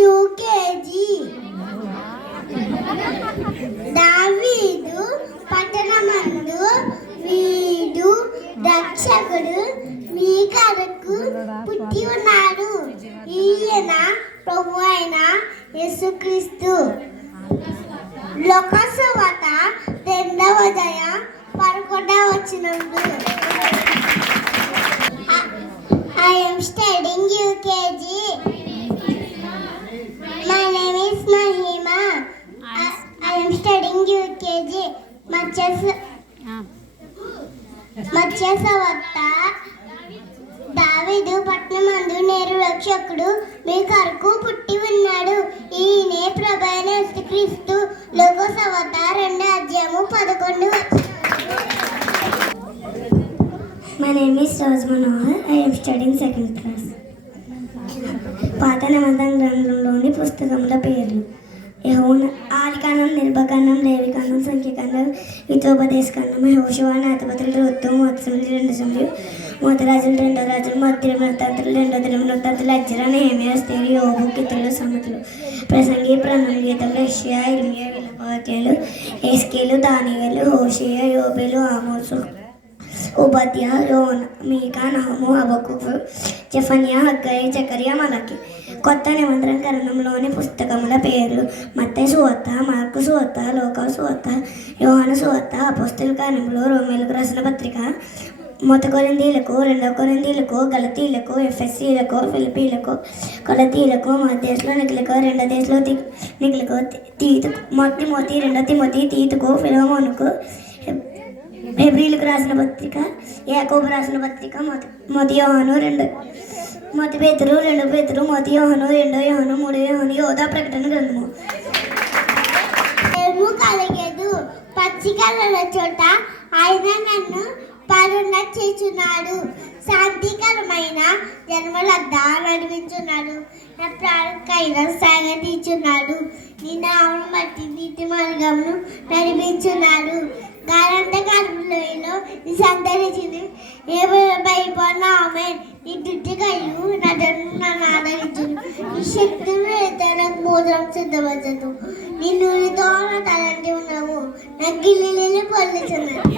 UKG. దావీదు పట్టణమందు వీడు రక్షకుడు మీ కొరకు పుట్టి ఉన్నాడు. ఈయన ప్రభు అయిన యేసుక్రీస్తు. లోకసువార్త 2వ అధ్యాయం 11వ వచనంలో I am studying UKG. My name is Mahima. I am studying UKG. మత్స్యవార్త దావీదు పట్టణమందు నేరు రక్షకుడు మీ కొరకు పుట్టి ఉన్నాడు. ఈయనే ప్రభు అయిన యేసుక్రీస్తు. లోకసువార్త 2వ అధ్యాయము 11వ వచనం. My name is Raj Manohar. I am studying 2nd class. పాత నిబంధన గ్రంథంలోని పుస్తకముల పేర్లు: యెహోవా, ఆదికాండం, నిర్గమకాండం, లేవికాండం, సంఖ్యాకాండం, హితోపదేశకాండం, యెహోషువ, న్యాయాధిపతులు, ఋతు, మొదటి 2 సమయలు, మొదటి రాజులు, 2వ రాజులు, మొదటి వృత్తాంతాలు, 2వ దినవృత్తాంతాలు, ఎజ్రా, నెహెమ్యా, ఎస్తేరు, యోబు, కీర్తనలు, సామెతలు, ప్రసంగి, ప్రణామ గీతములు, యెషయా, ఇర్మీయా, విలాపవాక్యాలు, ఎస్కేలు, దానియేలు, హోషేయ, యోబేలు, ఆమోసు, ఓబద్యా, యోనా, మీకా, నహము, హబక్కూకు, జెఫన్యా, హగ్గయి, జకర్యా, మలకి. కొత్త నిబంధన గ్రంథంలోని పుస్తకముల పేర్లు: మత్తయి సువార్త, మార్కు సువార్త, లూకా సువార్త, యోహాను సువార్త, అపోస్తలుల కార్యములు, రోమీయులకు రాసిన పత్రిక, మొదటి కొరింథీయులకు, 2వ కొరింథీయులకు, గలతీయులకు, ఎఫెసీయులకు, ఫిలిప్పీయులకు, కొలతీయులకు, మధ్యదేశంలో రెండో దేశంలో నికులకు, తీతుకు, తిమోతి, 2వ తిమోతి, తీతుకు, ఫిలోమోనుకు, హెబ్రీయులకు రాసిన పత్రిక, యాకోబు రాసిన పత్రిక, మొదటి యోహాను, మొదటి పేతురు, 2వ పేతురు, మొదటి యోహాను, 2వ యోహాను, 3వ యోహాను, యోధా ప్రకటన గ్రంథము. ఏమూ కలగదు, పచ్చికల చోట ఆయన నన్ను పరుండ చేస్తున్నాడు. శాంతికరమైన జన్మలద్దా నడిపించున్నాడు. నా ప్రాణకైనా సాగ తీర్చున్నాడు. నీ నామం బట్టి నీతి మార్గమును నడిపించున్నాడు. గాలంతకాలంలో నీ సంతరించింది ఏ భయపడిన ఆమె నీ దుడ్డికయ్యు నన్ను ఆదరించును. నీ శక్తులు అయితే నాకు భోజనం సిద్ధపరచదు. నీ నూనెతో నా తలంటి ఉన్నావు. నా గిల్లి పొల్లుచున్నాను.